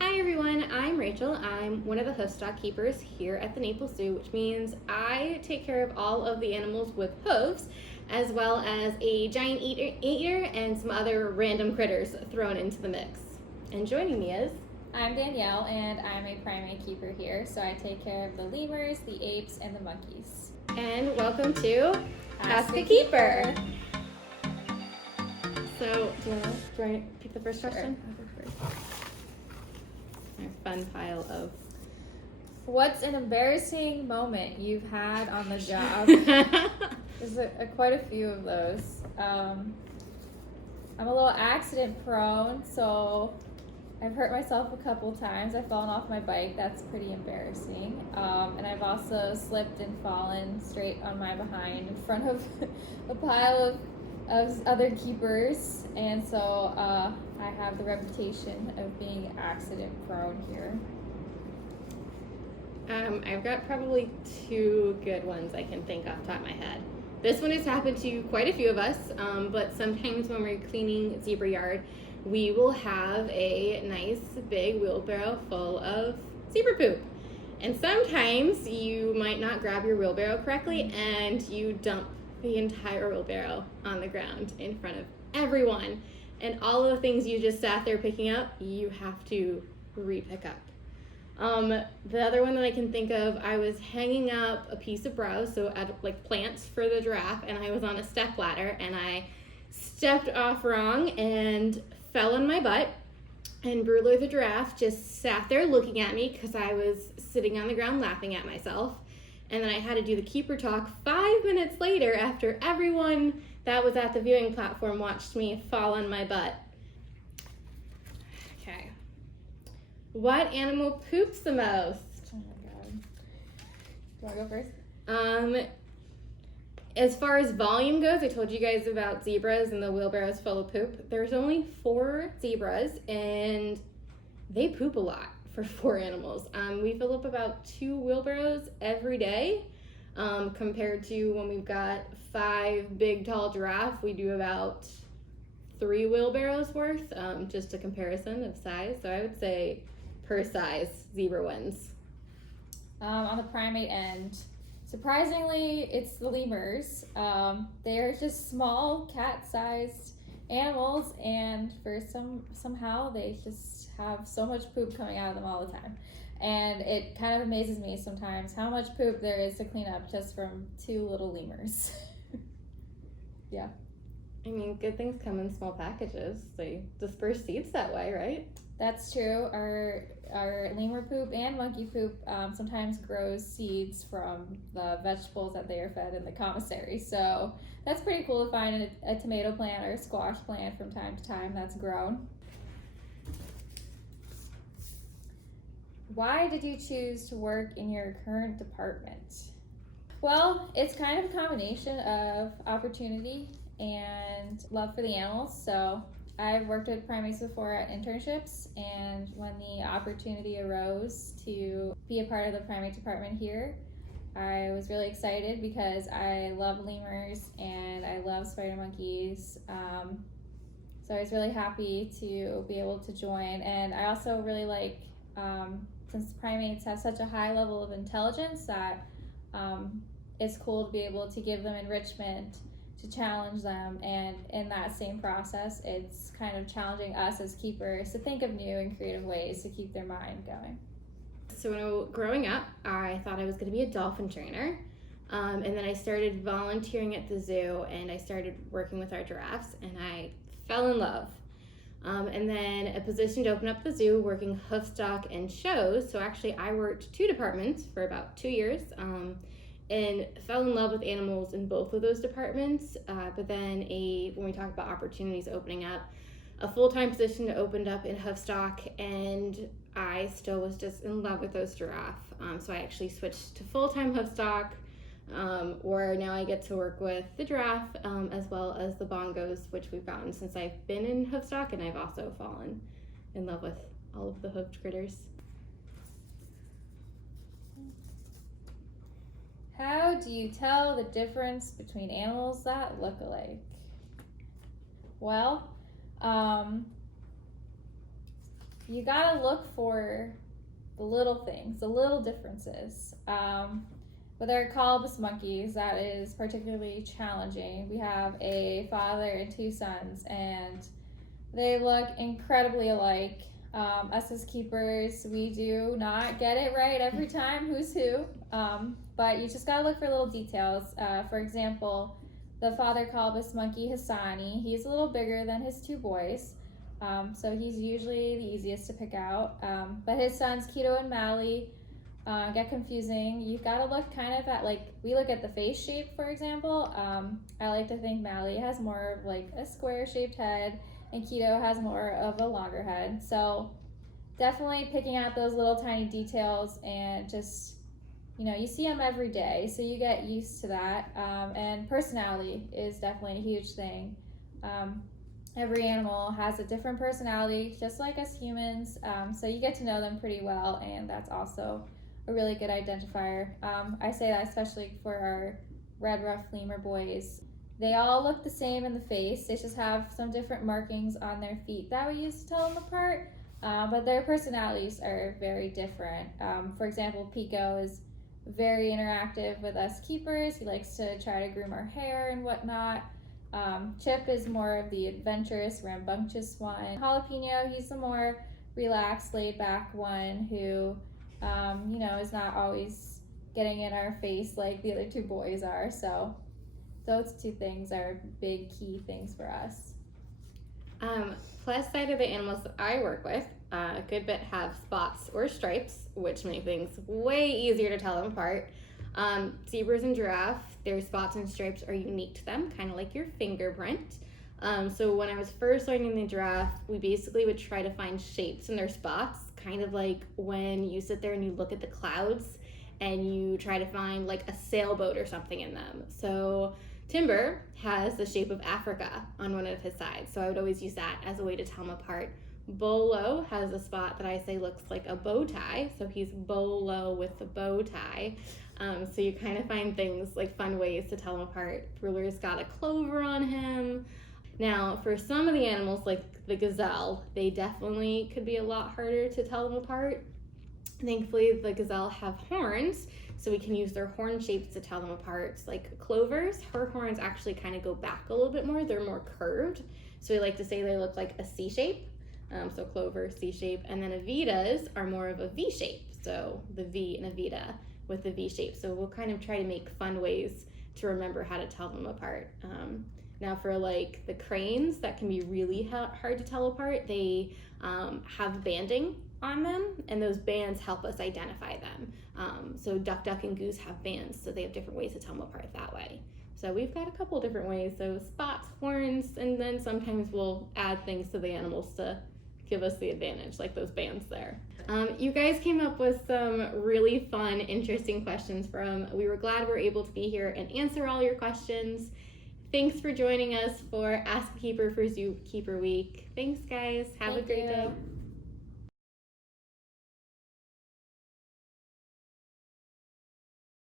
Hi everyone, I'm Rachel. I'm one of the hoofstock keepers here at the Naples Zoo, which means I take care of all of the animals with hooves, as well as a giant eater and some other random critters thrown into the mix. And joining me is... I'm Danielle, and I'm a primate keeper here, so I take care of the lemurs, the apes, and the monkeys. And welcome to Ask a Keeper. So, do you want to pick the first question? Our fun pile of... What's an embarrassing moment you've had on the job? There's quite a few of those. I'm a little accident prone, so I've hurt myself a couple times. I've fallen off my bike. That's pretty embarrassing. And I've also slipped and fallen straight on my behind in front of a pile of other keepers. And so I have the reputation of being accident prone here. I've got probably two good ones I can think off the top of my head. This one has happened to quite a few of us, but sometimes when we're cleaning zebra yard, we will have a nice big wheelbarrow full of zebra poop. And sometimes you might not grab your wheelbarrow correctly and you dump the entire wheelbarrow on the ground in front of everyone. And all of the things you just sat there picking up, you have to re-pick up. The other one that I can think of, I was hanging up a piece of browse, so like plants for the giraffe, and I was on a step ladder and I stepped off wrong and fell on my butt, and Bruler the giraffe just sat there looking at me because I was sitting on the ground laughing at myself. And then I had to do the keeper talk 5 minutes later after everyone that was at the viewing platform watched me fall on my butt. Okay. What animal poops the most? Oh my god. Do you want to go first? As far as volume goes, I told you guys about zebras and the wheelbarrows full of poop. There's only 4 zebras and they poop a lot for 4 animals. We fill up about 2 wheelbarrows every day, compared to when we've got 5 big tall giraffe, we do about 3 wheelbarrows worth, just a comparison of size. So I would say per size, zebra wins. On the primate end, surprisingly, it's the lemurs. They're just small cat-sized animals, and for somehow they just have so much poop coming out of them all the time. And it kind of amazes me sometimes how much poop there is to clean up just from 2 little lemurs. Yeah. I mean, good things come in small packages. They disperse seeds that way, right? That's true. Our lemur poop and monkey poop sometimes grows seeds from the vegetables that they are fed in the commissary. So that's pretty cool to find a tomato plant or a squash plant from time to time that's grown. Why did you choose to work in your current department? Well, it's kind of a combination of opportunity and love for the animals. So I've worked with primates before at internships, and when the opportunity arose to be a part of the primate department here, I was really excited because I love lemurs and I love spider monkeys. So I was really happy to be able to join, and I also really like, since primates have such a high level of intelligence, that it's cool to be able to give them enrichment, to challenge them, and in that same process, it's kind of challenging us as keepers to think of new and creative ways to keep their mind going. So growing up, I thought I was going to be a dolphin trainer, and then I started volunteering at the zoo, and I started working with our giraffes, and I fell in love. And then a position to open up the zoo working hoofstock and shows. So actually I worked 2 departments for about 2 years, and fell in love with animals in both of those departments. But then when we talk about opportunities opening up, a full-time position opened up in hoofstock, and I still was just in love with those giraffe. So I actually switched to full-time hoofstock, where now I get to work with the giraffe, as well as the bongos, which we've gotten since I've been in hoofstock, and I've also fallen in love with all of the hoofed critters. How do you tell the difference between animals that look alike? Well, you gotta look for the little things, the little differences. With our colobus monkeys, that is particularly challenging. We have a father and 2 sons, and they look incredibly alike. Us as keepers, we do not get it right every time who's who, but you just gotta look for little details. For example, the father colobus monkey, Hassani, he's a little bigger than his 2 boys, so he's usually the easiest to pick out. But his sons, Keto and Mally, get confusing. You've got to look kind of at, like, we look at the face shape, for example. I like to think Mally has more of like a square shaped head, and Keto has more of a longer head. So definitely picking out those little tiny details, and just, you see them every day, so you get used to that. And personality is definitely a huge thing. Every animal has a different personality, just like us humans, so you get to know them pretty well, and that's also a really good identifier. I say that especially for our red ruff lemur boys. They all look the same in the face. They just have some different markings on their feet that we use to tell them apart, but their personalities are very different. For example, Pico is very interactive with us keepers. He likes to try to groom our hair and whatnot. Chip is more of the adventurous, rambunctious one. Jalapeno, he's the more relaxed, laid-back one who is not always getting in our face like the other 2 boys are. So those 2 things are big key things for us. Plus side of the animals that I work with, a good bit have spots or stripes, which make things way easier to tell them apart. Zebras and giraffe, their spots and stripes are unique to them, kind of like your fingerprint. So when I was first learning the giraffe, we basically would try to find shapes in their spots, kind of like when you sit there and you look at the clouds and you try to find like a sailboat or something in them. So Timber has the shape of Africa on one of his sides, so I would always use that as a way to tell them apart. Bolo has a spot that I say looks like a bow tie, so he's Bolo with the bow tie. So you kind of find things like fun ways to tell them apart. Ruler's got a clover on him. Now, for some of the animals, like the gazelle, they definitely could be a lot harder to tell them apart. Thankfully, the gazelle have horns, so we can use their horn shapes to tell them apart. Like Clover's, her horns actually kind of go back a little bit more. They're more curved, so we like to say they look like a C shape. So Clover, C shape, and then Avita's are more of a V shape. So the V in Avita with the V shape. So we'll kind of try to make fun ways to remember how to tell them apart. Now for like the cranes, that can be really hard to tell apart. They have banding on them, and those bands help us identify them. So duck, and goose have bands, so they have different ways to tell them apart that way. So we've got a couple different ways, so spots, horns, and then sometimes we'll add things to the animals to give us the advantage, like those bands there. You guys came up with some really fun, interesting questions we were glad we're able to be here and answer all your questions. Thanks for joining us for Ask a Keeper for Zookeeper Week. Thanks, guys. Have a great day.